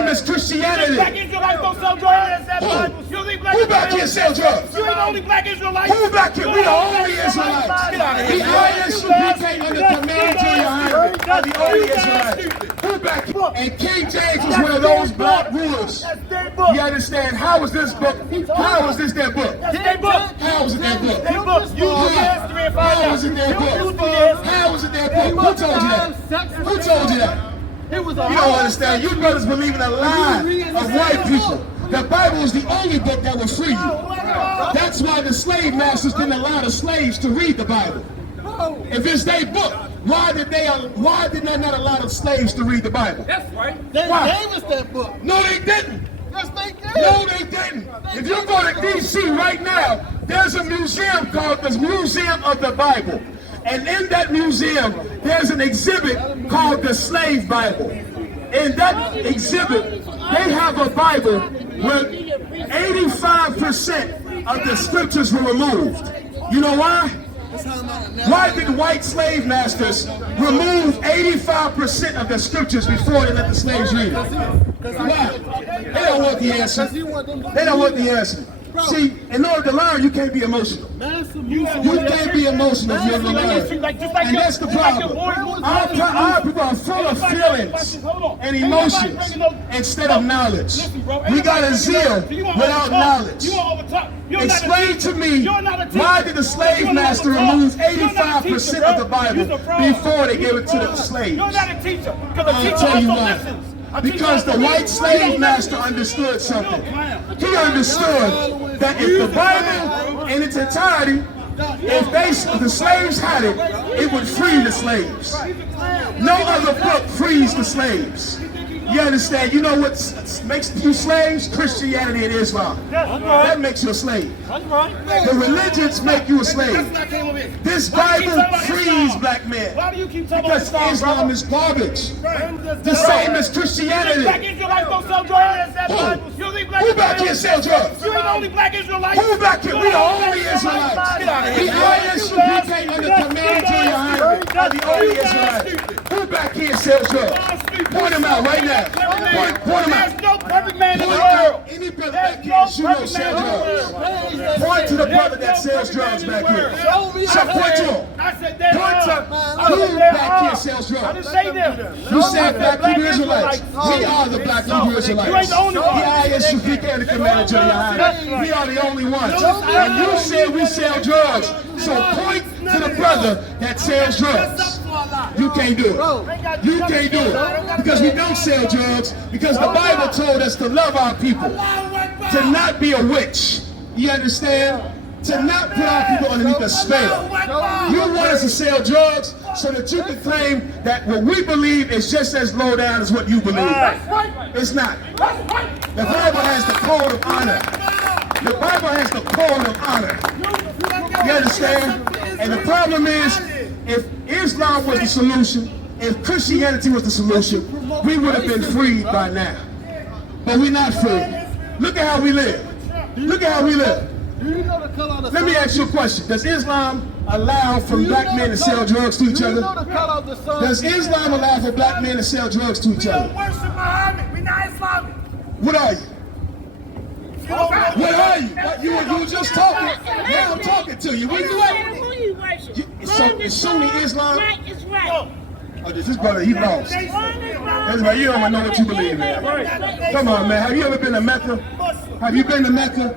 same as Christianity. Black Israelites don't sell drugs. Who back here sell drugs? You ain't the only black Israelites. Who back here? We the only Israelites. The Isupk under command of your highness are the only Israelites. Who back here? And King James was one of those black rulers. You understand? How was this book? How was this their book? How was it their book? How was it their book? How was it their book? Who told you that? Who told you that? You don't understand. You brothers believe in a lie of white people. The Bible is the only book that will free you. That's why the slave masters didn't allow the slaves to read the Bible. If it's their book, why did they not allow the slaves to read the Bible? That's right. They gave us that book. No, they didn't. Yes, they did. No, they didn't. If you go to D.C. right now, there's a museum called the Museum of the Bible. And in that museum, there's an exhibit called the Slave Bible. In that exhibit, they have a Bible where 85% of the scriptures were removed. You know why? Why did white slave masters remove 85% of the scriptures before they let the slaves read it? Why? They don't want the answer. They don't want the answer. See, in order to learn, you can't be emotional. You can't be emotional if you're going to learn. And that's the problem. Our people are full of feelings and emotions instead of knowledge. We got a zeal without knowledge. Explain to me, why did the slave master remove 85% of the Bible before they gave it to the slaves? I'll tell you why. Because the white slave master understood something. He understood that if the Bible in its entirety, if the slaves had it, it would free the slaves. No other book frees the slaves. You understand? You know what makes you slaves? Christianity and Islam. That makes you a slave. The religions make you a slave. This Bible frees black men. Because Islam is garbage. The same as Christianity. Who back here sells drugs? You ain't the only black Israelites. Who back here? We the only Israelites. The Isupk under command of your highness are the only Israelites. Who back here sells drugs? Point them out right now. Point them out. There's no perfect man in the world. Any brother back here you know sells drugs. Point to the brother that sells drugs back here. So point to him. Point to who back here sells drugs. I didn't say them. You said black Hebrew Israelites. We are the black Hebrew Israelites. You ain't the only one. The Isupk and the commander of your highness. We are the only ones. And you said we sell drugs. So point to the brother that sells drugs. You can't do it. You can't do it. Because we don't sell drugs. Because the Bible told us to love our people. To not be a witch. You understand? To not put our people underneath a spell. You want us to sell drugs so that you can claim that what we believe is just as low down as what you believe. It's not. The Bible has the code of honor. The Bible has the code of honor. You understand? And the problem is, if Islam was the solution, if Christianity was the solution, we would have been freed by now. But we're not free. Look at how we live. Look at how we live. Let me ask you a question. Does Islam allow for black men to sell drugs to each other? Does Islam allow for black men to sell drugs to each other? We don't worship Muhammad. We're not Islamic. What are you? What are you? You were just talking. Now I'm talking to you. What are you? It's Sunni Islam? Right is right. Oh, this brother, he lost. That's right. You don't even know what you believe in. Come on, man. Have you ever been to Mecca? Have you been to Mecca?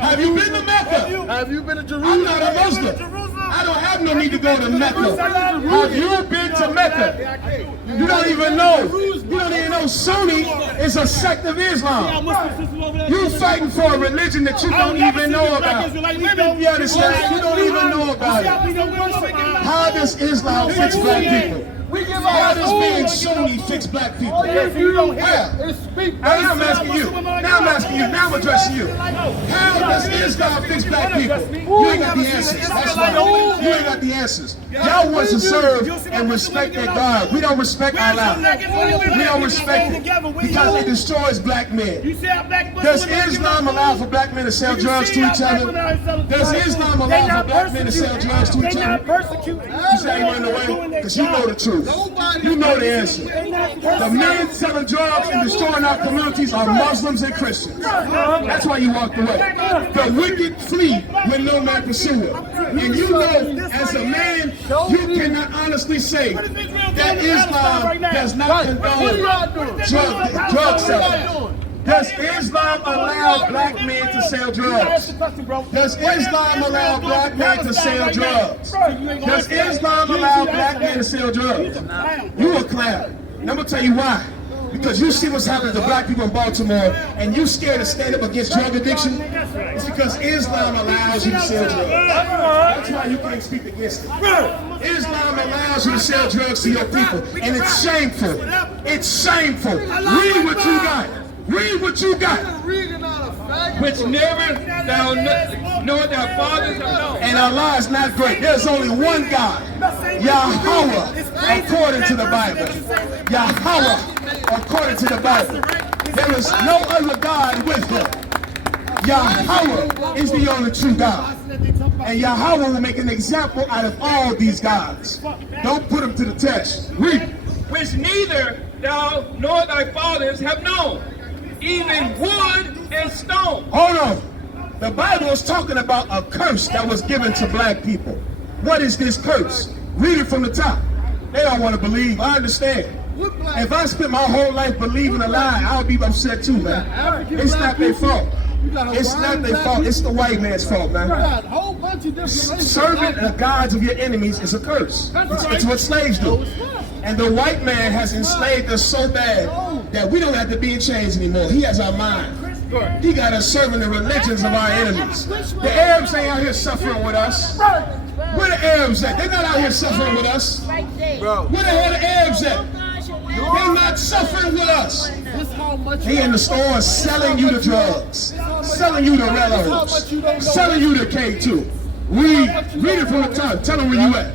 Have you been to Mecca? Have you been to Jerusalem? I'm not a Muslim. I don't have no need to go to Mecca. Have you been to Mecca? You don't even know. You don't even know Sunni is a sect of Islam. You fighting for a religion that you don't even know about. You understand? You don't even know about it. How does Islam fix black people? How does being Sunni fix black people? Now I'm asking you. Now I'm asking you. Now I'm addressing you. How does Islam fix black people? You ain't got the answers. That's right. You ain't got the answers. Y'all want to serve and respect their God. We don't respect Allah. We don't respect it because it destroys black men. Does Islam allow for black men to sell drugs to each other? Does Islam allow for black men to sell drugs to each other? You say you run away because you know the truth. truth. You know the answer. The men selling drugs and destroying our communities are Muslims and Christians. That's why you walked away. The wicked flee when no man pursue them. And you know, as a man, you cannot honestly say that Islam does not condone drug selling. Does Islam allow black men to sell drugs? Does Islam allow black men to sell drugs? Does Islam allow black men to sell drugs? You a clown. And I'm going to tell you why. Because you see what's happening to black people in Baltimore, and you scared to stand up against drug addiction. It's because Islam allows you to sell drugs. That's why you can't speak against it. Islam allows you to sell drugs to your people, and it's shameful. It's shameful. Read what you got. Read what you got. Which never thou nor thy fathers have known. And Allah is not great. There's only one God. Yahweh, according to the Bible. Yahweh, according to the Bible. There is no other God with him. Yahweh is the only true God. And Yahweh will make an example out of all these gods. Don't put them to the test. Read. Which neither thou nor thy fathers have known, even wood and stone. Hold on. The Bible is talking about a curse that was given to black people. What is this curse? Read it from the top. They don't want to believe. I understand. If I spent my whole life believing a lie, I'll be upset too, man. It's not their fault. It's not their fault. It's the white man's fault, man. Serving the gods of your enemies is a curse. It's what slaves do. And the white man has enslaved us so bad that we don't have to be in chains anymore. He has our mind. He got us serving the religions of our enemies. The Arabs ain't out here suffering with us. Where the Arabs at? They're not out here suffering with us. Where the hell the Arabs at? They're not suffering with us. He in the store selling you the drugs, selling you the Rellos, selling you the K2. Read it from the top. Tell them where you at.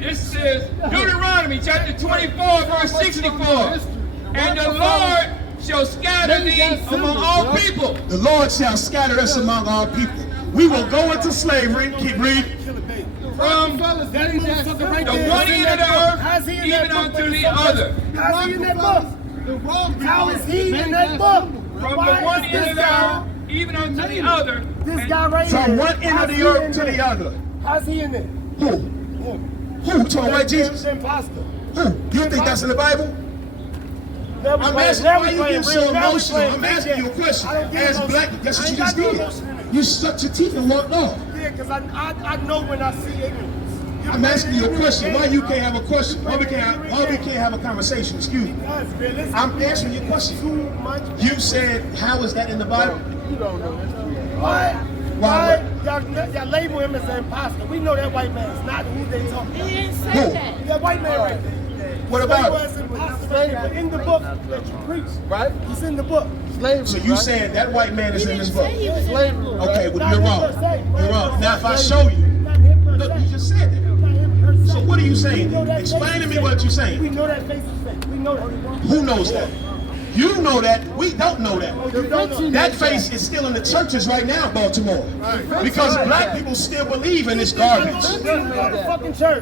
This is Deuteronomy chapter 24, verse 64. And the Lord shall scatter thee among all people. The Lord shall scatter us among all people. We will go into slavery. Keep reading. From the one end of the earth even unto the other. How's he in that book? How is he in that book? From the one end of the earth even unto the other. This guy right here. From one end of the earth to the other. How's he in there? Who? Who? Talking about Jesus? Imposter. Who? You think that's in the Bible? I'm asking why you get so emotional. I'm asking you a question. As black, that's what you just did. You sucked your teeth and walked off. Yeah, because I know when I see ignorance. I'm asking you a question. Why you can't have a question? Why we can't have a conversation? Excuse me. I'm answering your question. You said, how is that in the Bible? You don't know. Why? Y'all label him as an imposter. We know that white man is not who they talking about. He didn't say that. That white man right there. What about he was imposter in the book that you preach. Right? He's in the book. So you saying that white man is in this book? He was in the book. Okay, well you're wrong. You're wrong. Now if I show you, look, you just said that. So what are you saying? Explain to me what you're saying. We know that face is fake. We know that. Who knows that? You know that. We don't know that. That face is still in the churches right now in Baltimore. Because black people still believe in this garbage.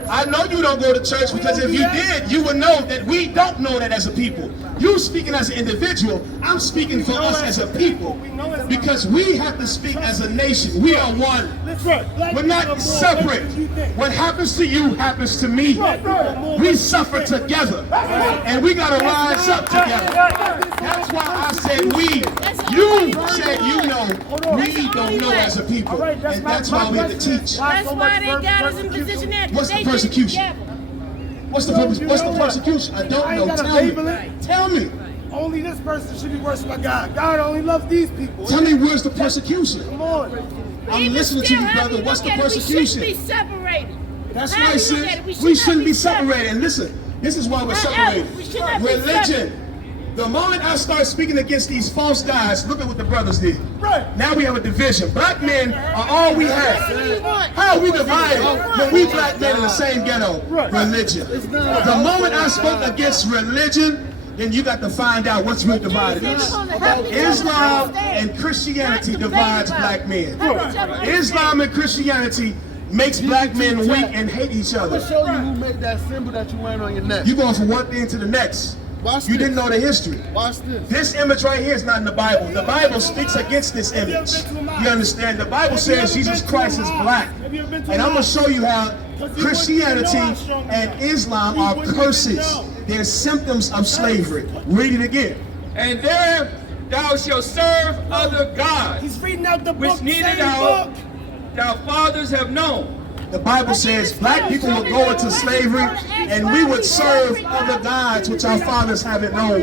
I know you don't go to church because if you did, you would know that we don't know that as a people. You speaking as an individual, I'm speaking for us as a people. Because we have to speak as a nation. We are one. We're not separate. What happens to you happens to me. We suffer together. And we got to rise up together. That's why I said we. You said you know. We don't know as a people. And that's why we have to teach. That's why they got us in position that What's the persecution? What's the persecution? I don't know. Tell me. Tell me. Only this person should be worshipped by God. God only loves these people. Tell me where's the persecution? Come on. I'm listening to you, brother. What's the persecution? We shouldn't be separated. That's why I said we shouldn't be separated. And listen, this is why we're separated. Religion. The moment I start speaking against these false gods, look at what the brothers did. Now we have a division. Black men are all we have. How are we divided when we black men in the same ghetto? Religion. The moment I spoke against religion, then you got to find out what's really divided us. Islam and Christianity divides black men. Islam and Christianity makes black men weak and hate each I'm other. gonna show you who made that symbol that you wearing on your neck. You're going from one thing to the next. Watch You this. didn't know the history. Watch this. This image right here is not in the Bible. The Bible speaks against this image. You understand? The Bible says Jesus Christ is black. And I'm going to show you how Christianity and Islam are curses. They're symptoms of slavery. Read it again. And there thou shalt serve other gods, He's reading out the which book, neither same book. thou fathers have known. The Bible says black people would go into slavery and we would serve other gods which our fathers haven't known.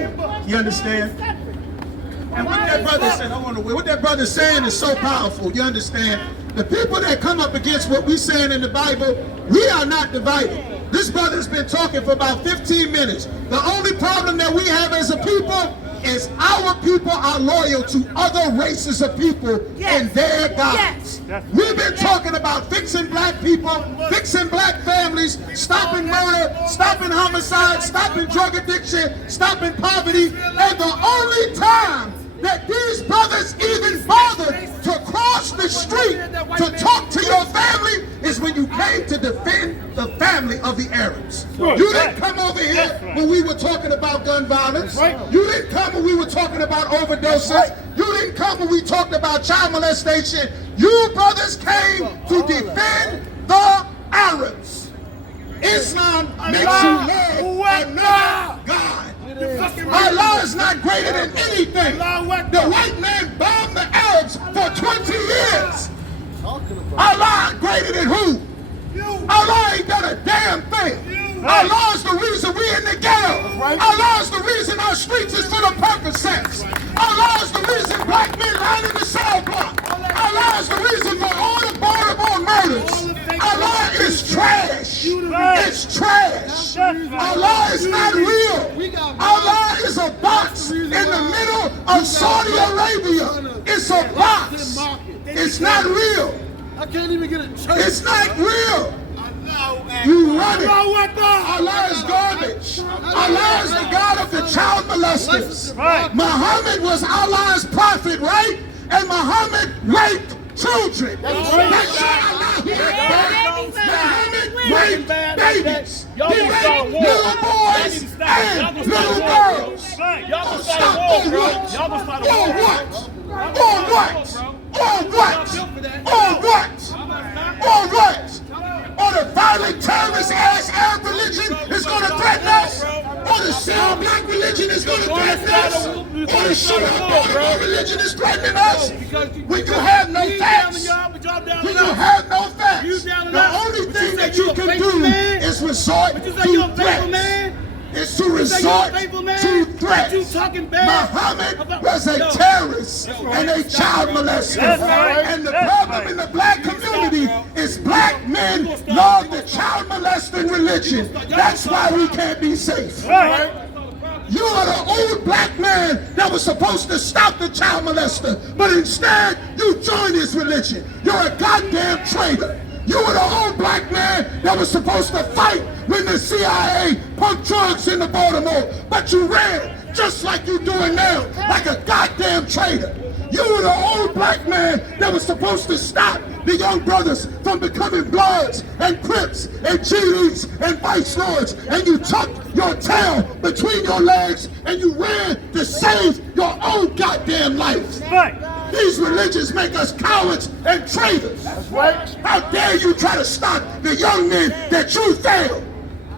You understand? And what that brother said, I want to what that brother saying is so powerful. You understand? The people that come up against what we saying in the Bible, we are not divided. This brother's been talking for about 15 minutes. The only problem that we have as a people is our people are loyal to other races of people and their gods. We've been talking about fixing black people, fixing black families, stopping murder, stopping homicide, stopping drug addiction, stopping poverty, and the only time that these brothers even bothered to cross the street to talk to your family is when you came to defend the family of the Arabs. You didn't come over here when we were talking about gun violence. You didn't come when we were talking about overdoses. You didn't come when we talked about child molestation. You brothers came to defend the Arabs. Islam makes you love another God. Allah is not greater than anything. The white man bombed the Arabs for 20 years. Allah greater than who? Allah ain't done a damn thing. Allah is the reason we in the ghetto. Allah is the reason our streets is full of Percocets. Allah is the reason black men lining the cell block. Allah is the reason for all the border murders. Allah is trash. It's trash. Allah is not real. Allah is a box in the middle of Saudi Arabia. It's a box. It's not real. I can't even get a church. It's not real. You run it. Allah is garbage. Allah is the God of the child molesters. Muhammad was Allah's prophet, right? And Muhammad raped children. That's Muhammad raped babies. He raped little boys and little girls. Stop. On what? On what? On what? On what? On what? On what? Or the violent terrorist ass Arab religion is going to threaten us? Or the shell black religion is going to threaten us? Or the shoot up Baltimore religion is threatening us? When you have no facts, when you have no facts, the only thing that you can do is resort to threats. Is to resort to threats. Muhammad was a terrorist and a child molester. And the problem in the black community is black men love the child molesting religion. That's why we can't be safe. You are the old black man that was supposed to stop the child molester, but instead you joined his religion. You're a goddamn traitor. You were the old black man that was supposed to fight when the CIA pumped drugs into Baltimore, but you ran just like you're doing now, like a goddamn traitor. You were the old black man that was supposed to stop the young brothers from becoming Bloods and Crips and GDs and Vice Lords, and you tucked your tail between your legs and you ran to save your own goddamn life. These religions make us cowards and traitors. That's right. How dare you try to stop the young men that you failed?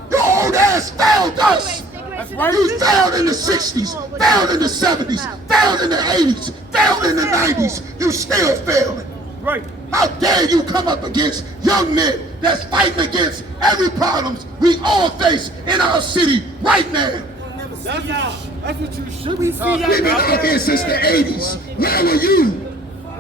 Your old ass failed us. That's right. You failed in the 60s, failed in the 70s, failed in the 80s, failed in the 90s. You still failing. Right. How dare you come up against young men that's fighting against every problem we all face in our city right now? That's what you should be. We've been out here since the 80s. Where were you?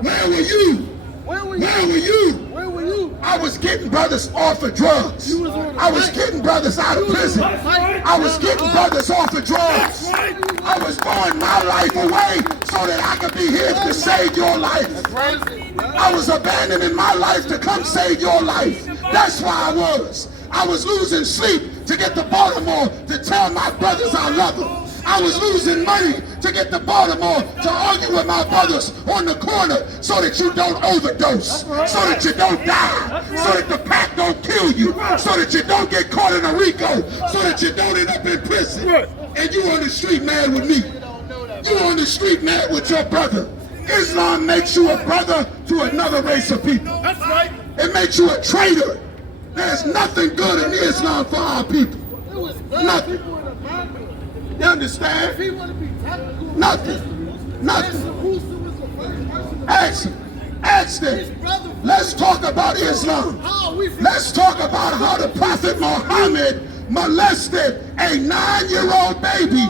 Where were you? Where were you? Where were you? I was getting brothers off of drugs. I was getting brothers out of prison. I was getting brothers off of drugs. I was throwing my life away so that I could be here to save your life. I was abandoning my life to come save your life. That's why I was. I was losing sleep to get to Baltimore to tell my brothers I love them. I was losing money to get to Baltimore to argue with my brothers on the corner so that you don't overdose, so that you don't die, so that the pack don't kill you, so that you don't get caught in a RICO, so that you don't end up in prison. And you on the street mad with me. You on the street mad with your brother. Islam makes you a brother to another race of people. That's right. It makes you a traitor. There's nothing good in Islam for our people. Nothing. You understand? Nothing. Nothing. Ask them. Let's talk about Islam. Let's talk about how the Prophet Muhammad molested a 9-year-old baby.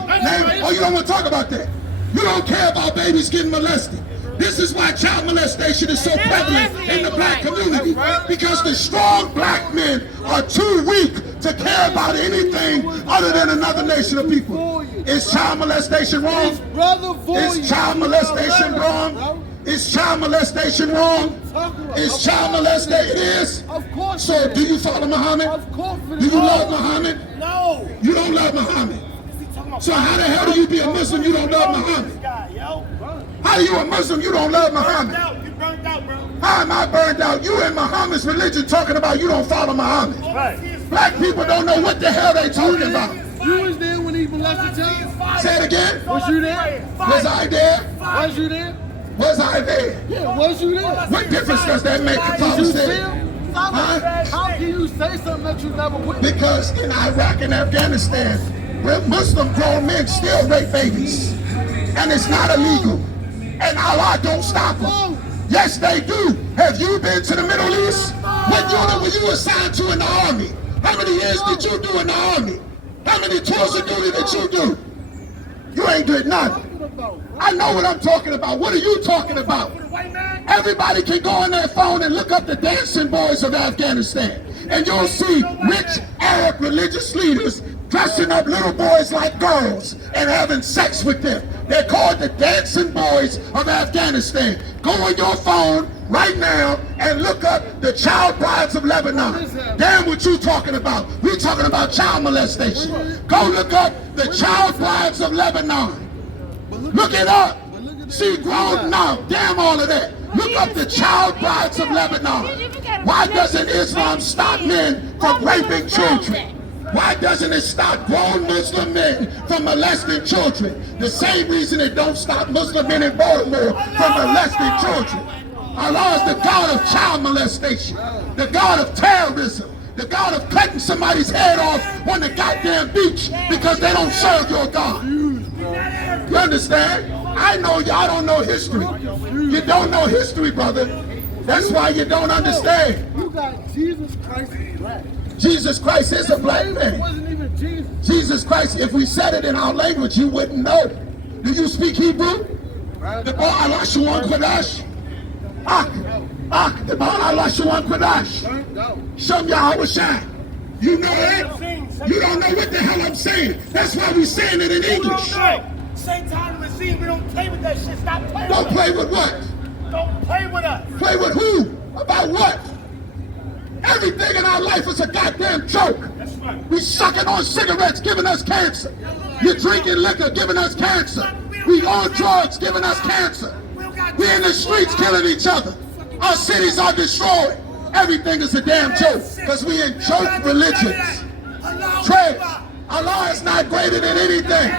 Oh, you don't want to talk about that. You don't care about babies getting molested. This is why child molestation is so prevalent in the black community, because the strong black men are too weak to care about anything other than another nation of people. Is child molestation wrong? Is child molestation wrong? Is child molestation wrong? Is child molestation? It is. Of course. So do you follow Muhammad? Of course. Do you love Muhammad? No. You don't love Muhammad. So how the hell do you be a Muslim you don't love Muhammad? How are you a Muslim you don't love Muhammad? You burned out, bro. How am I burned out? You in Muhammad's religion talking about you don't follow Muhammad. Right. Black people don't know what the hell they talking about. You was there when he molested child? Say it again. Was you there? Was I there? Was you there? Was I there? Yeah, was you there? What difference does that make if I Did was you there? feel? Huh? How can you say something that you never witnessed? Because in Iraq and Afghanistan, where Muslim grown men still rape babies, and it's not illegal, and Allah don't stop them. Yes, they do. Have you been to the Middle East? What unit were you assigned to in the army? How many years did you do in the army? How many tours of duty did you do? You ain't did nothing. I know what I'm talking about. What are you talking about? Everybody can go on their phone and look up the dancing boys of Afghanistan, and you'll see rich Arab religious leaders dressing up little boys like girls and having sex with them. They're called the dancing boys of Afghanistan. Go on your phone right now and look up the child brides of Lebanon. Damn what you talking about. We talking about child molestation. Go look up the child brides of Lebanon. Look it up. See grown now. Damn all of that. Look up the child brides of Lebanon. Why doesn't Islam stop men from raping children? Why doesn't it stop grown Muslim men from molesting children? The same reason it don't stop Muslim men in Baltimore from molesting children. Allah is the God of child molestation, the God of terrorism, the God of cutting somebody's head off on the goddamn beach because they don't serve your God. You understand? I know y'all don't know history. You don't know history, brother. That's why you don't understand. You got Jesus Christ is black. Jesus Christ is a black man. It wasn't even Jesus. Jesus Christ, if we said it in our language, you wouldn't know. Do you speak Hebrew? The Baal Allah Shuan Quadash. The Baal Allah Shuan Quadash. Shum Yahweh Shai. You know it? You don't know what the hell I'm saying. That's why we saying it in English. Same time we see, we don't play with that shit. Stop playing Don't with play us. with what? Don't play with us. Play with who? About what? Everything in our life is a goddamn joke. That's right. We sucking on cigarettes, giving us cancer. You're drinking liquor, giving us cancer. We on drugs, giving us cancer. We in the streets killing each other. Our cities are destroyed. Everything is a damn joke because we in joke religions. Trash. Allah is not greater than anything.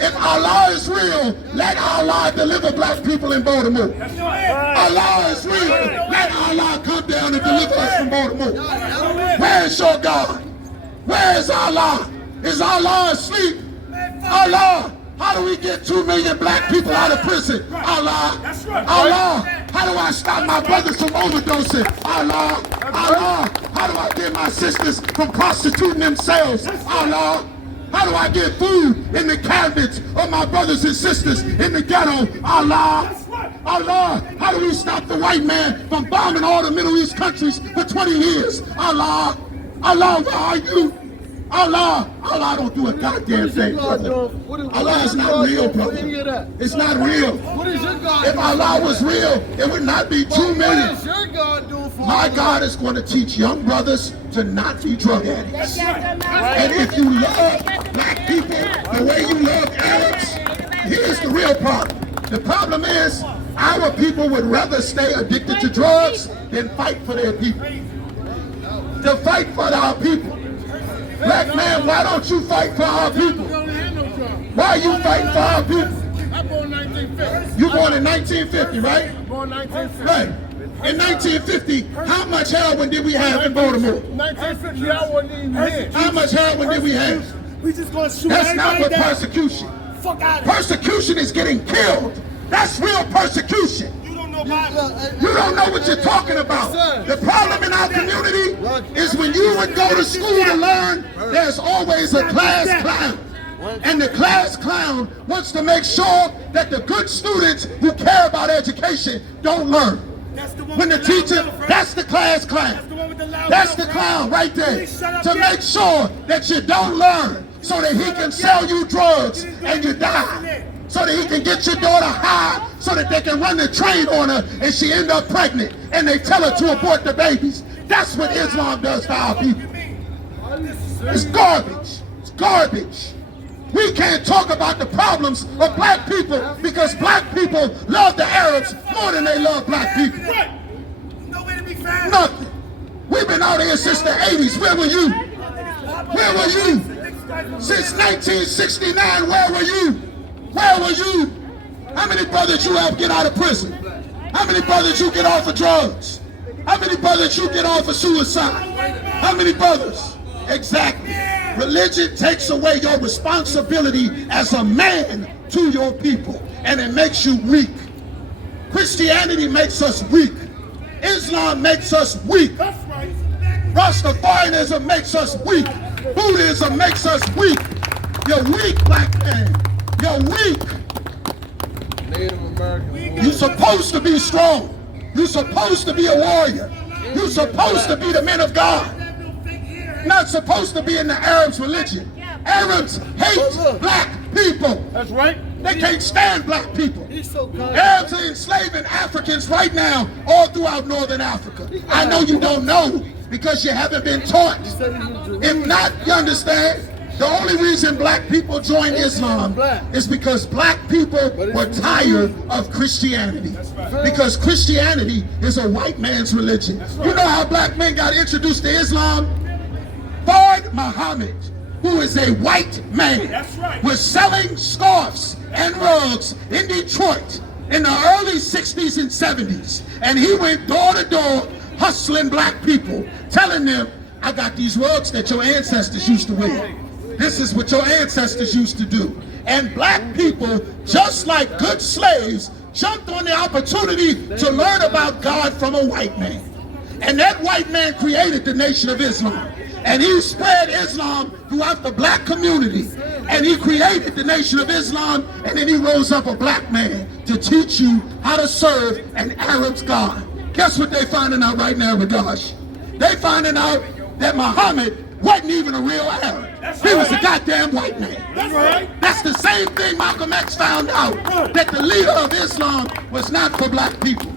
If Allah is real, let Allah deliver black people in Baltimore. Allah is real. Let Allah come down and deliver us from Baltimore. Where is your God? Where is Allah? Is Allah asleep? Allah, how do we get 2 million black people out of prison? Allah, Allah, how do I stop my brothers from overdosing? Allah, Allah, how do I get my sisters from prostituting themselves? Allah, how do I get food in the cabinets of my brothers and sisters in the ghetto? Allah, Allah, how do we stop the white man from bombing all the Middle East countries for 20 years? Allah, Allah, where are you? Allah don't do a goddamn thing, brother. Allah is not real, brother. It's not real. What is your God If doing? Allah was real, it would not be 2 What million. is your God doing for My you? God is going to teach young brothers to not be drug addicts. And if you love black people the way you love Arabs, here's the real problem. The problem is our people would rather stay addicted to drugs than fight for their people. To fight for our people. Black man, why don't you fight for our people? We don't have no drugs. Why are you fighting for our people? I'm born 1950. You born in 1950, right? Born 1950. Right. In 1950, how much heroin did we have in Baltimore? 1950, I wasn't even here. How much heroin did we have? We just gonna shoot That's not everybody what down. persecution. Fuck out of here. Persecution is getting killed. That's real persecution. You don't know Bible. You don't know what you're talking about. The problem in our community is when you would go to school to learn, there's always a class clown. And the class clown wants to make sure that the good students who care about education don't learn. That's the one When the with the loud teacher, mouth, right? that's the class That's the clown. one with the loud That's mouth, the right? clown right there. Please shut up, To yeah. make sure that you don't learn so that he can sell you drugs and you die. So that he can get your daughter high so that they can run the train on her and she end up pregnant and they tell her to abort the babies. That's what Islam does to our people. It's garbage. It's garbage. We can't talk about the problems of black people because black people love the Arabs more than they love black people. Right. Nowhere to be found. Nothing. We've been out here since the 80s. Where were you? Where were you? Since 1969, where were you? Where were you? How many brothers you helped get out of prison? How many brothers you get off of drugs? How many brothers you get off of suicide? How many brothers? Exactly. Religion takes away your responsibility as a man to your people, and it makes you weak. Christianity makes us weak. Islam makes us weak. That's right. Rastafarianism makes us weak. Buddhism makes us weak. You're weak, black man. You're weak. Native American. You're supposed to be strong. You're supposed to be a warrior. You're supposed to be the men of God. Not supposed to be in the Arabs' religion. Arabs hate black people. That's right. They can't stand black people. He's so kind. Arabs are enslaving Africans right now all throughout Northern Africa. I know you don't know because you haven't been taught. If not, you understand? The only reason black people joined Islam is because black people were tired of Christianity. Because Christianity is a white man's religion. You know how black men got introduced to Islam? Fard Muhammad, who is a white man, was selling scarves and rugs in Detroit in the early 60s and 70s. And he went door to door hustling black people, telling them, I got these rugs that your ancestors used to wear. This is what your ancestors used to do. And black people, just like good slaves, jumped on the opportunity to learn about God from a white man. And that white man created the Nation of Islam. And he spread Islam throughout the black community. And he created the Nation of Islam, and then he rose up a black man to teach you how to serve an Arab's God. Guess what they finding out right now, Ragash? They finding out that Muhammad wasn't even a real Arab. He was a goddamn white man. That's right. That's the same thing Malcolm X found out, that the leader of Islam was not for black people.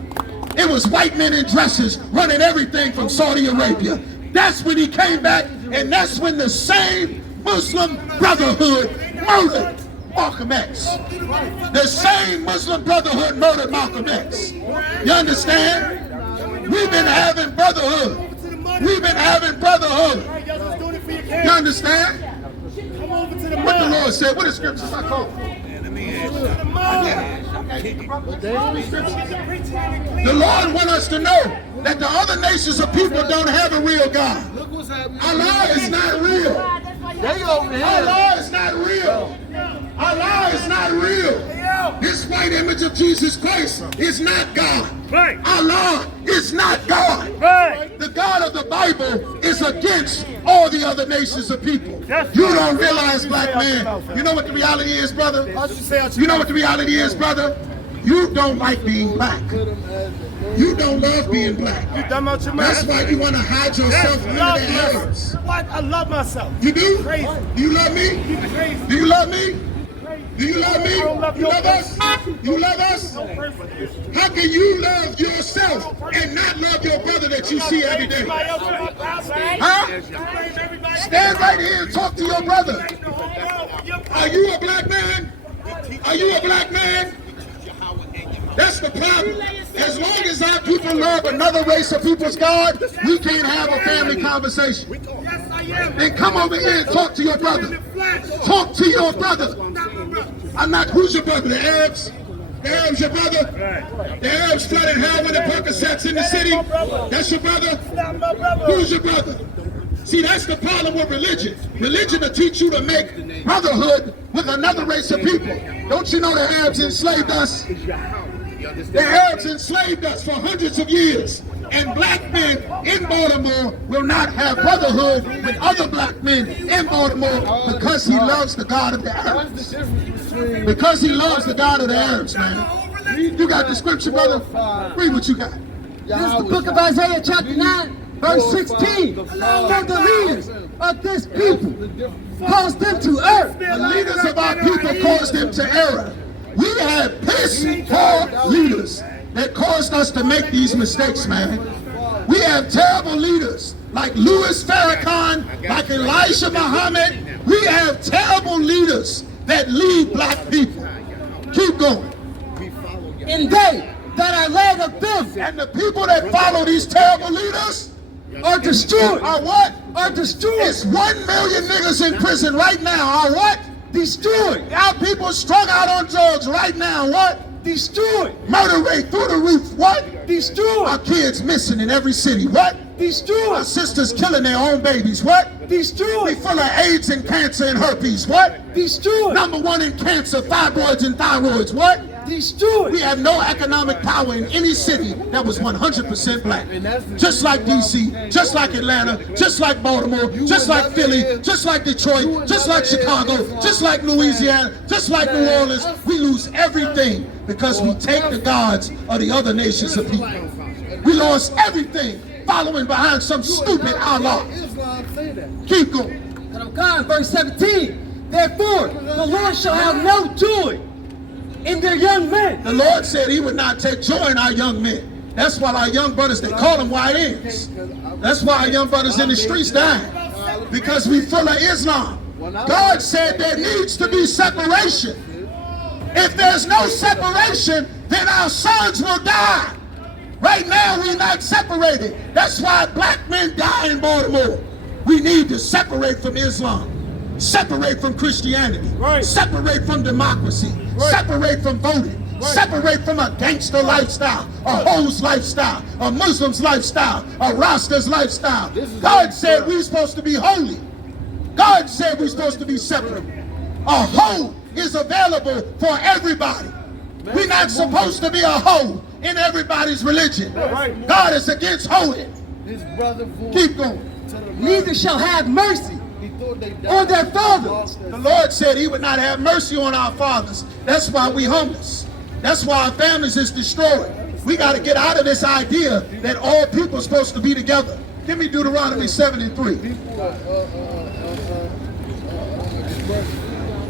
It was white men in dresses running everything from Saudi Arabia. That's when he came back, and that's when the same Muslim Brotherhood murdered Malcolm X. The same Muslim Brotherhood murdered Malcolm X. You understand? We've been having brotherhood. We've been having brotherhood. All right, y'all just doing it for your You kids. understand? Come over to the What the mud. Lord said. What the scriptures I call? The mud. The Lord wants us to know that the other nations of people don't have a real God. Look what's happening. Allah is not real. They over here. Allah is not real. Allah is not real. This white image of Jesus Christ is not God. Right. Allah is not God. Right. The God of the Bible is against all the other nations of people. That's You right. don't realize, black man. You know what the reality is, brother? How'd you say out You know what the reality is, brother? You don't like being black. You don't love being black. You dumb out your mind. That's why you want to hide yourself under Love the myself. Arabs. What? I love myself. You do? Crazy. Do you love me? You crazy. Do you love me? Do you love me? I don't love You your love us? You love us? How can you love yourself and not love your brother that you see every day? Huh? Stand right here and talk to your brother. Are you a black man? Are you a black man? That's the problem. As long as our people love another race of people's God, we can't have a family conversation. Then come over here and talk to your brother. Talk to your brother. I'm not, who's your brother? The Arabs? The Arabs your brother? The Arabs flooded hell with the Percocets in the city? That's your brother? Who's your brother? See, that's the problem with religion. Religion will teach you to make brotherhood with another race of people. Don't you know the Arabs enslaved us? The Arabs enslaved us for hundreds of years. And black men in Baltimore will not have brotherhood with other black men in Baltimore because he loves the God of the Arabs. Because he loves the God of the Arabs, man. You got the scripture, brother? Read what you got. This is the book of Isaiah chapter 9, verse 16. For the leaders of this people caused them to err. The leaders of our people caused them to err. We have piss-poor leaders that caused us to make these mistakes, man. We have terrible leaders like Louis Farrakhan, like Elijah Muhammad. We have terrible leaders that lead black people. Keep going. And they that are led of them And the people that follow these terrible leaders are destroyed. are what? Are destroyed. It's 1 million niggas in prison right now. Are what? Destroyed. Our people strung out on drugs right now. What? Destroyed. Murder rate through the roof. What? Destroyed. Our kids missing in every city. What? Our Destroyed. sisters killing their own babies. What? We Destroyed. full of AIDS and cancer and herpes. What? Destroyed. #1 in cancer, fibroids and thyroids. What? Destroyed. We have no economic power in any city that was 100% black. Just like DC, just like Atlanta, just like Baltimore, just like Philly, just like Detroit, just like Chicago, just like Louisiana, just like New Orleans. We lose everything because we take the gods of the other nations of people. We lost everything following behind some stupid Allah. Keep going. And I'm God, verse 17. Therefore, the Lord shall have no joy in their young men. The Lord said he would not take joy in our young men. That's why our young brothers, they call them YNs. That's why our young brothers in the streets dying. Because we full of Islam. God said there needs to be separation. If there's no separation, then our sons will die. Right now, we're not separated. That's why black men die in Baltimore. We need to separate from Islam. Separate from Christianity. Separate from democracy. Separate from voting. Separate from a gangster lifestyle, a hoes lifestyle, a Muslim's lifestyle, a Rasta's lifestyle. God said we're supposed to be holy. God said we're supposed to be separate. A hoe is available for everybody. We're not supposed to be a hoe in everybody's religion. God is against hoeing. Keep going. Neither shall have mercy on their fathers. The Lord said he would not have mercy on our fathers. That's why we homeless. That's why our families is destroyed. We got to get out of this idea that all people are supposed to be together. Give me Deuteronomy 7:3.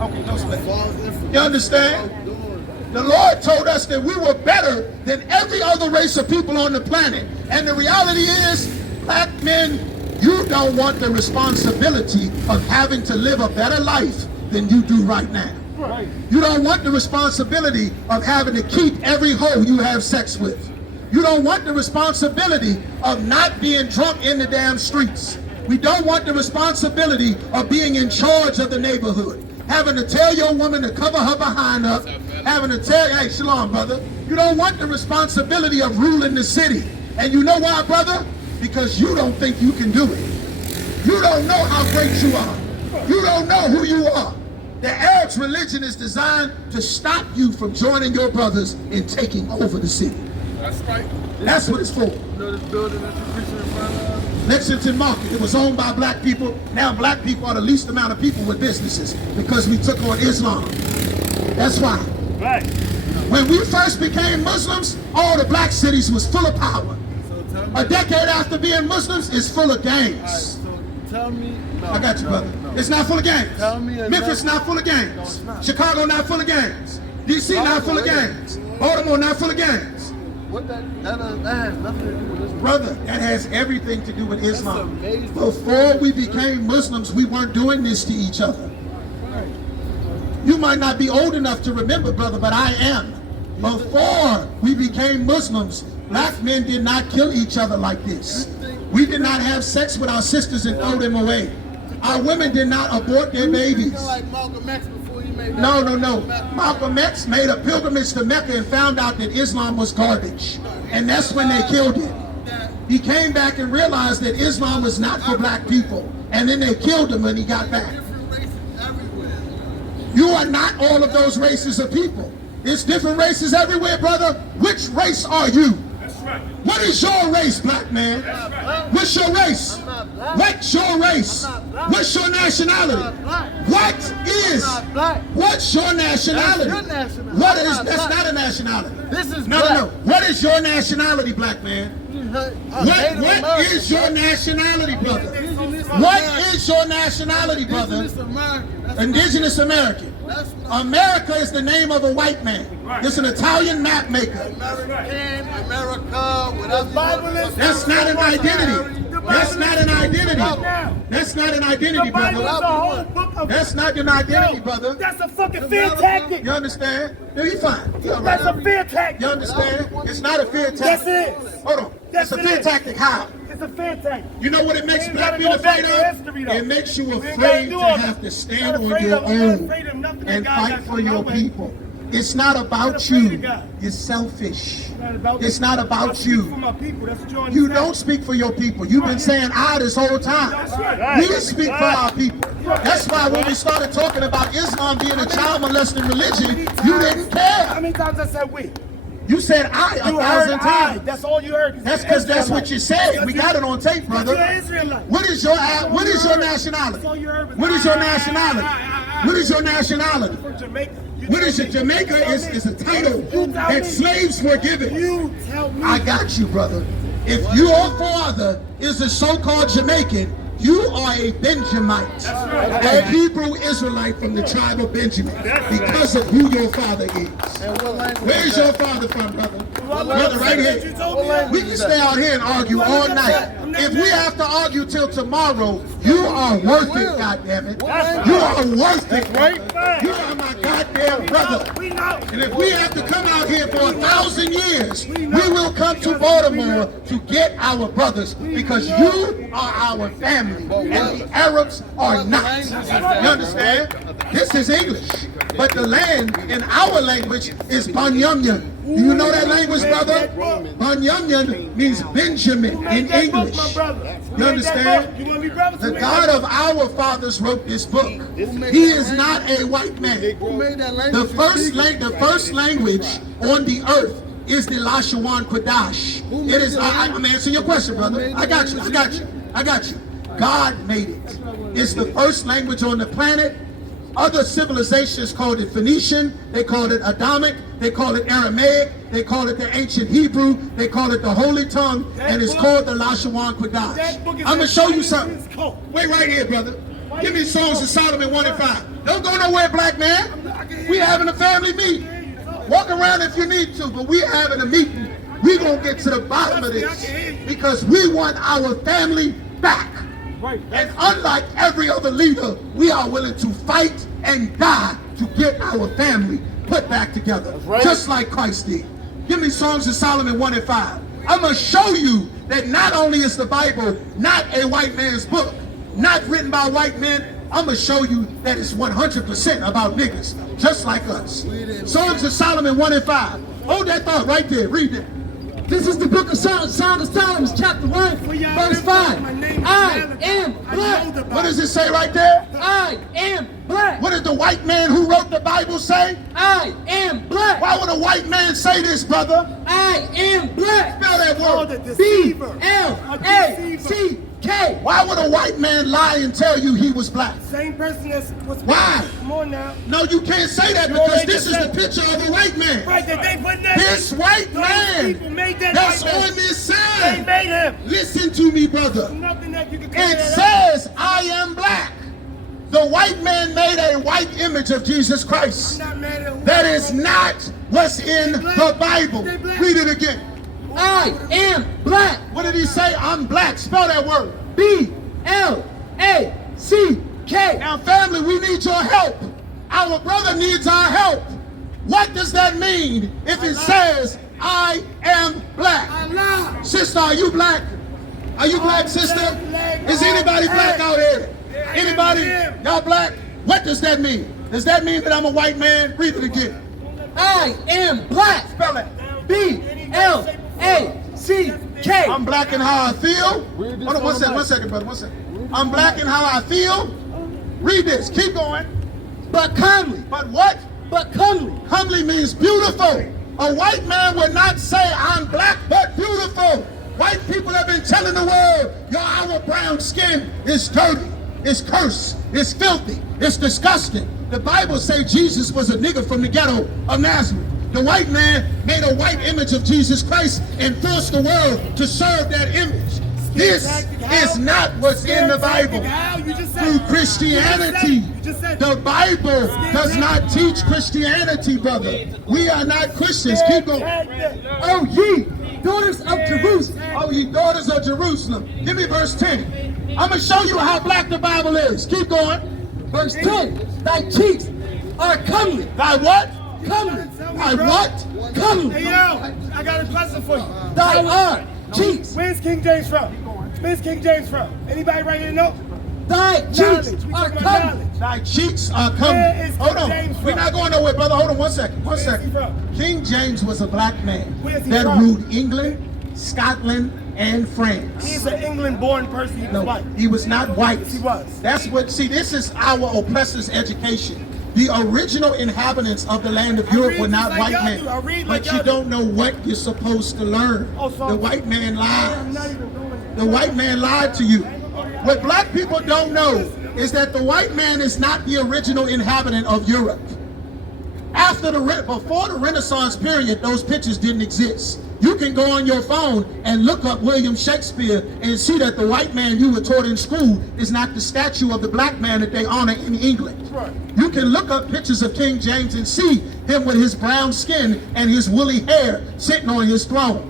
Okay, no sweat. You understand? The Lord told us that we were better than every other race of people on the planet. And the reality is, black men, you don't want the responsibility of having to live a better life than you do right now. You don't want the responsibility of having to keep every hoe you have sex with. You don't want the responsibility of not being drunk in the damn streets. We don't want the responsibility of being in charge of the neighborhood. Having to tell your woman to cover her behind up. Having to tell, hey, shalom, brother. You don't want the responsibility of ruling the city. And you know why, brother? Because you don't think you can do it. You don't know how great you are. You don't know who you are. The Arab's religion is designed to stop you from joining your brothers and taking over the city. That's right. That's what it's for. You know this building that you're preaching in front of? Lexington Market, it was owned by black people. Now black people are the least amount of people with businesses because we took on Islam. That's why. Right. When we first became Muslims, all the black cities was full of power. So tell me. A decade after being Muslims, it's full of Alright, gangs. so tell me. No, I got you, brother. no. It's not full of gangs. Tell me another- Memphis not full of No, gangs. it's not. Chicago not full of gangs. DC not full of gangs. Baltimore not full of gangs. What that has nothing to do with this. Brother, that has everything to do with Islam. amazing. Before we became Muslims, we weren't doing this to each other. You might not be old enough to remember, brother, but I am. Before we became Muslims, black men did not kill each other like this. We did not have sex with our sisters and throw them away. Our women did not abort their babies. Like Malcolm X before he made that. No. Malcolm X made a pilgrimage to Mecca and found out that Islam was garbage. And that's when they killed him. He came back and realized that Islam was not for black people. And then they killed him when he got back. Different races everywhere. You are not all of those races of people. There's different races everywhere, brother. Which race are you? What is your race, black man? What's your race? What's your race? What's your nationality? What's your nationality? That's your nationality. What is, I'm not that's black. not a nationality. This is No. black. What is your nationality, black man? What is your nationality, brother? What is your nationality, brother? Indigenous American. That's Indigenous American. That's not America is the name of a white man. It's an Italian map maker. American, America, whatever. Bible is- That's not an identity. That's not an identity. That's not an identity, The Bible is brother. a whole book of. That's not an identity, Yo, brother. That's a fucking fear tactic. You understand? No, you fine. You all That's a right. fear tactic. You understand? It's not a fear Yes, tactic. it is. Hold on. Yes, It's a it fear is. tactic. How? It's a fear tactic. You know what it makes We ain't black gotta men go back afraid to of? history, though. It makes you We ain't gotta afraid do to all have that. to stand Not on afraid your of- we're not own afraid of nothing that and God fight got for coming your our way. people. It's not about afraid you. of God. It's selfish. Not about It's me. not I about speak you. for my people. That's what you You understand. don't speak for your people. You've been saying I this whole time. That's right. We speak for our people. That's why when we started talking about Islam being a child molesting religion, you didn't How care. many times I said we? You said I You 1,000 heard I. times. That's all you heard. That's because that's what you said. We got it on tape, brother. You're Israelite. What is your nationality? That's all you heard was What is your I. nationality? What is your nationality? From Jamaica. You What tell is it? me. Jamaica You tell is me. a title You tell that me. slaves were given. You tell me. I got you, brother. If your father is a so-called Jamaican, you are a Benjamite, a Hebrew Israelite from the tribe of Benjamin, because of who your father is. And what language Where's is your that? father from, brother? What Brother, right language you here. told me? We can stay out here and argue all night. If we have to argue till tomorrow, you are worth it, goddammit. You are worth it. You are my goddamn brother. We know. And if we have to come out here for 1,000 years, we will come to Baltimore to get our brothers, because you are our family and the Arabs are not. You understand? This is English, but the land in our language is Banyamyan. Do you know that language, brother? Banyamyan means Benjamin in English. You understand? You want to be brothers? The God of our fathers wrote this book. He is not a white man. Who made that The language? first language on the earth is the Lashawan Kodash. It is. I'm answering your question, brother. I got you. God made it. It's the first language on the planet. Other civilizations called it Phoenician. They called it Adamic. They call it Aramaic. They call it the ancient Hebrew. They call it the Holy Tongue, and it's called the Lashawan Kodash. I'm gonna show you something. Wait right here, brother. Give me Songs of Solomon 1 and 5. Don't go nowhere, black man. We having a family meeting. Walk around if you need to, but we having a meeting. We gonna get to the bottom of this because we want our family back. And unlike every other leader, we are willing to fight and die to get our family put back together, just like Christ did. Give me Songs of Solomon 1 and 5. I'm gonna show you that not only is the Bible not a white man's book, not written by white men, I'm gonna show you that it's 100% about niggas, just like us. Songs of Solomon 1 and 5. Hold that thought right there, read it. This is the book of Song of Solomon, chapter 1, verse 5. I am black. What does it say right there? I am black. What did the white man who wrote the Bible say? I am black. Why would a white man say this, brother? I am black. Spell that Oh, the word. deceiver. B-L-A-C-K. K. Why would a white man lie and tell you he was black? Same person that's was. Why? Come on now. No, you can't say that You because already this is said the picture of a white man. Right, that they put that. This white Those man people made that that's white man. on this They side. made him. Listen to me, brother. Nothing that you can It compare says, I am black. The white man made a white image of Jesus Christ. I'm not mad at who. That is not what's in the Bible. Read it again. I am black. What did he say? I'm black. Spell that word. B-L-A-C-K. Now, family, we need your help. Our brother needs our help. What does that mean if it says, I am black? Allah. Sister, are you black? Are you black, sister? Is anybody black out here? Anybody? Y'all black? What does that mean? Does that mean that I'm a white man? Read it again. I am black. Spell it. B-L-A-C-K. I'm black in how I feel. Hold on, one second, brother, one second. I'm black in how I feel. Read this. Keep going. But comely. But what? But comely. Comely means beautiful. A white man would not say, I'm black but beautiful. White people have been telling the world, our brown skin is dirty, it's cursed, it's filthy, it's disgusting. The Bible says Jesus was a nigger from the ghetto of Nazareth. The white man made a white image of Jesus Christ and forced the world to serve that image. This is not what's in the Bible. Through Christianity, the Bible does not teach Christianity, brother. We are not Christians. Keep going. Oh, ye daughters of Jerusalem. Oh, ye daughters of Jerusalem. Give me verse 10. I'm going to show you how black the Bible is. Keep going. Verse 10. Thy cheeks are comely. Thy what? Comely. Thy what? Comely. Hey, yo, I got a question for you. Thy are cheeks. Where's King James from? Where's King James from? Anybody right here know? Thy cheeks Knowledge. We are talking about comely. knowledge. Thy cheeks are Where comely. is Hold King on. James from? We're not going nowhere, brother. Hold on one second. One Where is he second. from? King James was a black man Where is he that from? ruled England, Scotland, and France. He's an England-born person. He was No, white. he was not white. Yes, he was. That's what, see, this is our oppressors' education. The original inhabitants of the land of Europe were not just like white y'all men. do. I read But like you y'all don't know what you're supposed to learn. Oh, so The white man I'm not lies. even going. The white man lied to you. What black people don't know is that the white man is not the original inhabitant of Europe. Before the Renaissance period, those pictures didn't exist. You can go on your phone and look up William Shakespeare and see that the white man you were taught in school is not the statue of the black man that they honor in England. Right. You can look up pictures of King James and see him with his brown skin and his woolly hair sitting on his throne.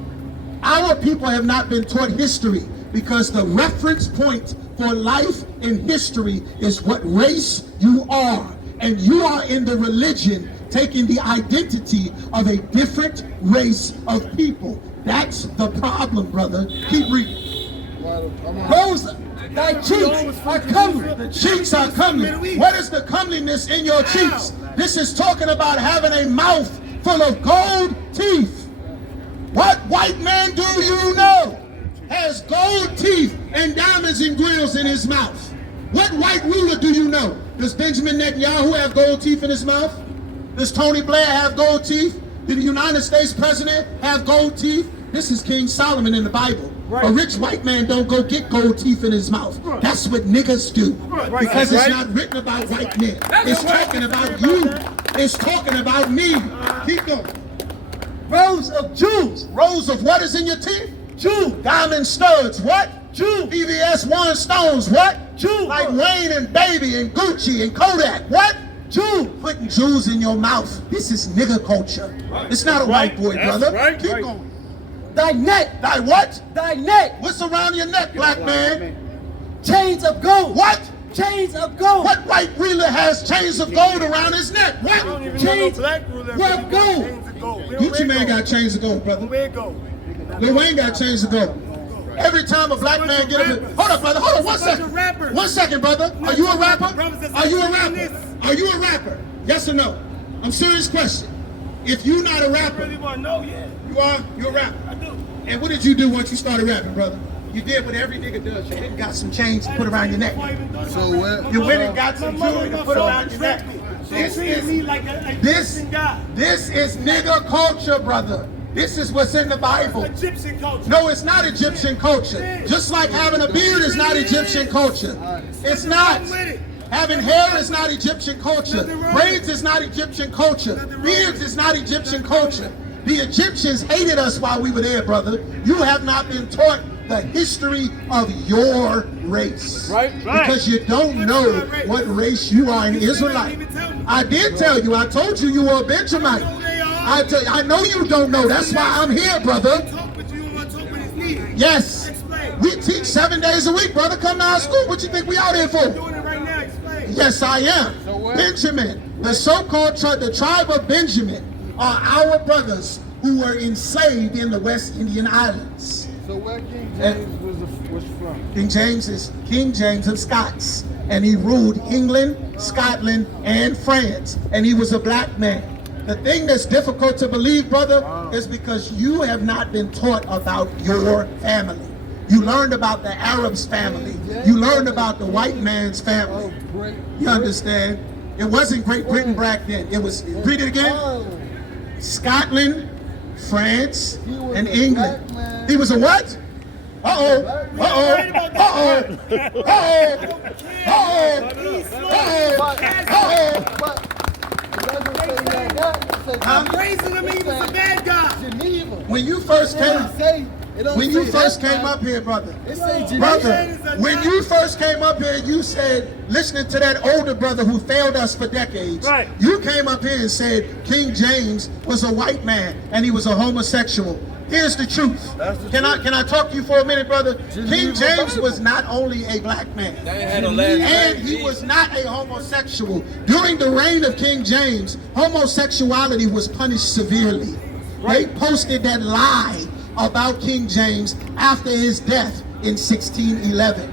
Our people have not been taught history because the reference point for life in history is what race you are. And you are in the religion taking the identity of a different race of people. That's the problem, brother. Keep reading. Rose, thy cheeks are comely. The cheeks are comely. What is the comeliness in your cheeks? This is talking about having a mouth full of gold teeth. What white man do you know has gold teeth and diamonds and grills in his mouth? What white ruler do you know? Does Benjamin Netanyahu have gold teeth in his mouth? Does Tony Blair have gold teeth? Did the United States president have gold teeth? This is King Solomon in the Bible. Right. A rich white man don't go get gold teeth in his mouth. That's what niggas do. Because it's not written about white men. It's talking about you. It's talking about me. Keep going. Rows of jewels. Rows of what is in your teeth? Jewels. Diamond studs. What? Jewels. VVS One Stones. What? Jewels. Like Wayne and Baby and Gucci and Kodak. What? Jewels. Putting jewels in your mouth. This is nigger culture. It's not a white boy, brother. Keep going. Thy neck. Thy what? Thy neck. What's around your neck, black man? Chains of gold. What? Chains of gold. What white ruler has chains of gold around his neck? I don't What? even know no Chains. black ruler. What gold? Chains of gold. We don't Gucci wear man gold. got chains of gold, brother. Where gold? Lil Wayne got chains of gold. Every time a black man get up, hold up, brother. Hold on, 1 second. 1 second, brother. Are you a rapper? Are you a rapper? Are you a rapper? Yes or no? I'm serious question. If you're not a I rapper, really want to know, yeah. you are. You're a rapper. I do. And what did you do once you started rapping, brother? You did what every nigga does. You went and got some chains to put around your neck. So what? You went and got some jewelry to put around your neck. This is like this is nigger culture, brother. This is what's in the Bible. Egyptian culture. No, it's not Egyptian culture. Just like having a beard is not Egyptian culture. It's not. Having hair is not Egyptian culture. Braids is not Egyptian culture. Beards is not Egyptian culture. The Egyptians hated us while we were there, brother. You have not been taught the history of your race. Right. Because you don't know what race you are, an Israelite. I did tell you. I told you you were a Benjamite. I know you don't know. That's why I'm here, brother. Yes. We teach 7 days a week, brother. Come to our school. What you think we out here for? Yes, I am. Benjamin, the so-called the tribe of Benjamin, are our brothers who were enslaved in the West Indian Islands. So where King James was from? King James is King James of Scots, and he ruled England, Scotland, and France, and he was a black man. The thing that's difficult to believe, brother, is because you have not been taught about your family. You learned about the Arab's family. You learned about the white man's family. You understand? It wasn't Great Britain back then. It was, read it again. Scotland, France, and England. He was a what? Uh-oh. Uh-oh. Uh-oh. Uh-oh. Uh-oh. Uh-oh. I'm raising him, he was a bad guy. When you first came up here, brother, when you first came up here, you said, listening to that older brother who failed us for decades, you came up here and said King James was a white man and he was a homosexual. Here's the truth. Can I talk to you for a minute, brother? King James was not only a black man, and he was not a homosexual. During the reign of King James, homosexuality was punished severely. They posted that lie about King James after his death in 1611.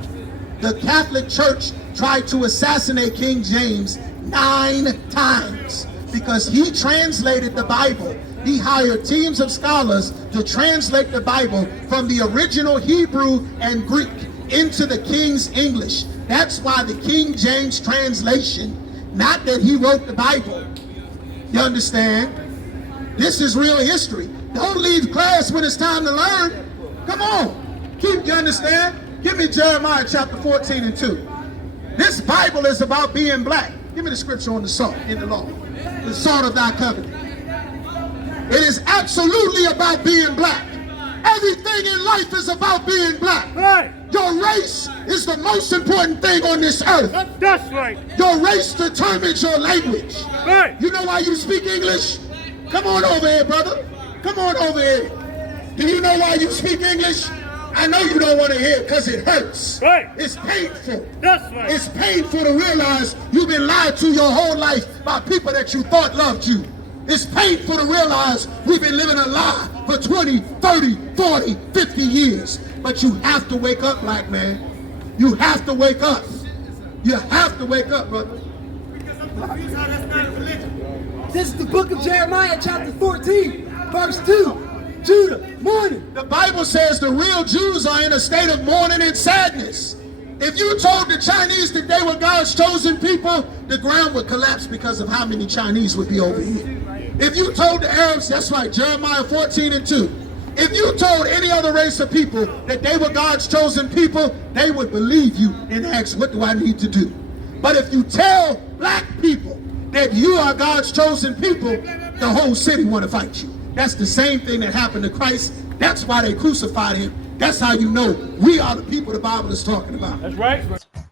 The Catholic Church tried to assassinate King James 9 times because he translated the Bible. He hired teams of scholars to translate the Bible from the original Hebrew and Greek into the King's English. That's why the King James translation, not that he wrote the Bible. You understand? This is real history. Don't leave class when it's time to learn. Come on. You understand? Give me Jeremiah chapter 14 and 2. This Bible is about being black. Give me the scripture on the salt in the law. The salt of thy covenant. It is absolutely about being black. Everything in life is about being black. Right. Your race is the most important thing on this earth. That's right. Your race determines your language. Right. You know why you speak English? Come on over here, brother. Come on over here. Do you know why you speak English? I know you don't want to hear it because it hurts. Right. It's painful. That's right. It's painful to realize you've been lied to your whole life by people that you thought loved you. It's painful to realize we've been living a lie for 20, 30, 40, 50 years. But you have to wake up, black man. You have to wake up. You have to wake up, brother. Because I'm confused how that's not a religion. This is the book of Jeremiah, chapter 14, verse 2. Judah, mourning. The Bible says the real Jews are in a state of mourning and sadness. If you told the Chinese that they were God's chosen people, the ground would collapse because of how many Chinese would be over here. If you told the Arabs, that's right, Jeremiah 14 and 2. If you told any other race of people that they were God's chosen people, they would believe you and ask, what do I need to do? But if you tell black people that you are God's chosen people, the whole city want to fight you. That's the same thing that happened to Christ. That's why they crucified him. That's how you know we are the people the Bible is talking about. That's right.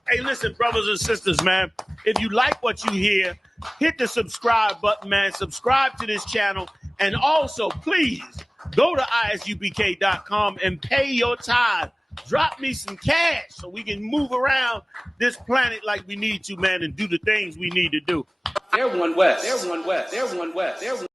Hey, listen, brothers and sisters, man. If you like what you hear, hit the subscribe button, man. Subscribe to this channel. And also, please, go to isupk.com and pay your tithe. Drop me some cash so we can move around this planet like we need to, man, and do the things we need to do. They're one West. They're one West. They're one West. They're one